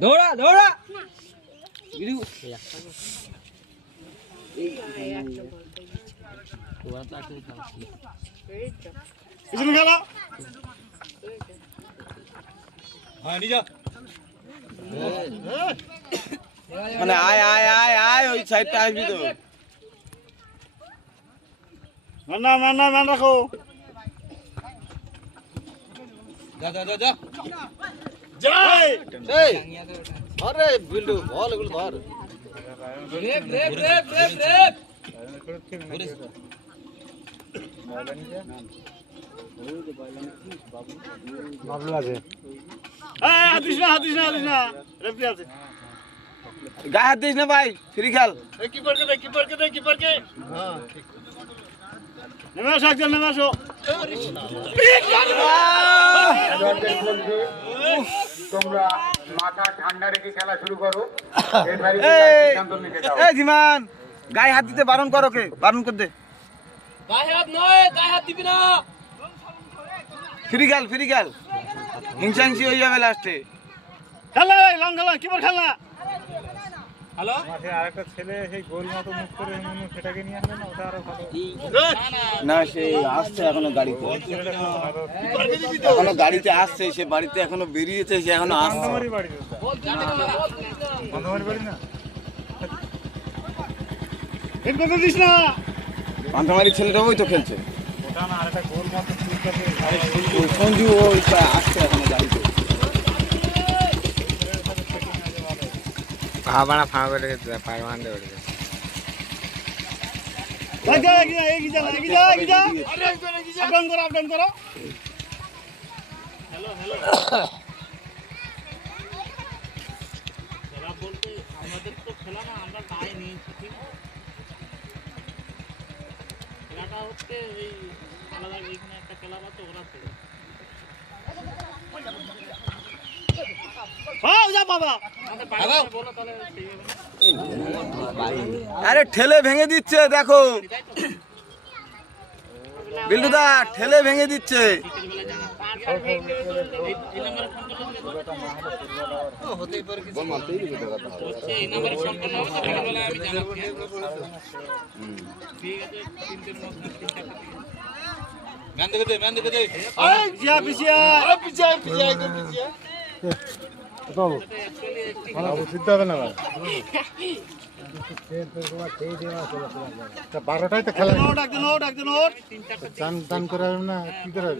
দৌড়া দৌড়া মানে আয় আয় আয় আয় ওই সাইডটা আসবি তো না না না না রাখো যা যা যা যা যাই এই আরে বিল্ডু বল এগুলো ধর rape rape rape rape rape Bablu আছে এই হাতিস না হাতিস না হাতিস না রেফারি আছে গায়ে হাত দিস না ভাই ফ্রি খেল এই কিপার কে দে কিপার কে হ্যাঁ ঠিক নেমে আসো একজন নেমে আসো তোমরা মাথা ঠান্ডা রেখে খেলা শুরু করো। এই জিমান গায়ে হাত দিতে বারণ করো কে বারণ কর দে গায়ে হাত নয় গায়ে হাত দিবি না ফ্রি খেল হিংসাংসি হয়ে যাবে লাস্টে খেলা লং খেলা কিপার খেলা হ্যালো মাঠে আরেকটা ছেলে সেই গোল মতো মুখ করে সেটাকে নিয়ে আসলে না ওটা আরো ভালো না সে আসছে এখনো গাড়িতে এখনো গাড়িতে আসছে সে বাড়িতে এখনো বেরিয়েছে সে এখনো আসছে বন্ধমারি বাড়ি বন্ধমারি বাড়ি না হেড করতে দিস না পান্থামারি ছেলেটা ওই তো খেলছে ওটা না আরেকটা গোল মতো ফুলটাকে ওই সঞ্জু ওইটা আসছে এখনো গাড়িতে ভাবানা ফাঁ করে পায় মান দেবে লাগা এগিয়ে যা আপডাউন করো হ্যালো খেলা বলতে আমাদের তো খেলা না আমরা গায়ে নিয়েছি ঠিক খেলাটা হচ্ছে এই আলাদা এখানে একটা খেলা আছে ওরা তো যা বাবা আরে ঠেলে ভেঙে দিচ্ছে দেখো বিল্ডুদা ঠেলে ভেঙে দিচ্ছে সিদ্ধ হবে না 12টাই তো খেলা একজন ওট চান করে না কি করে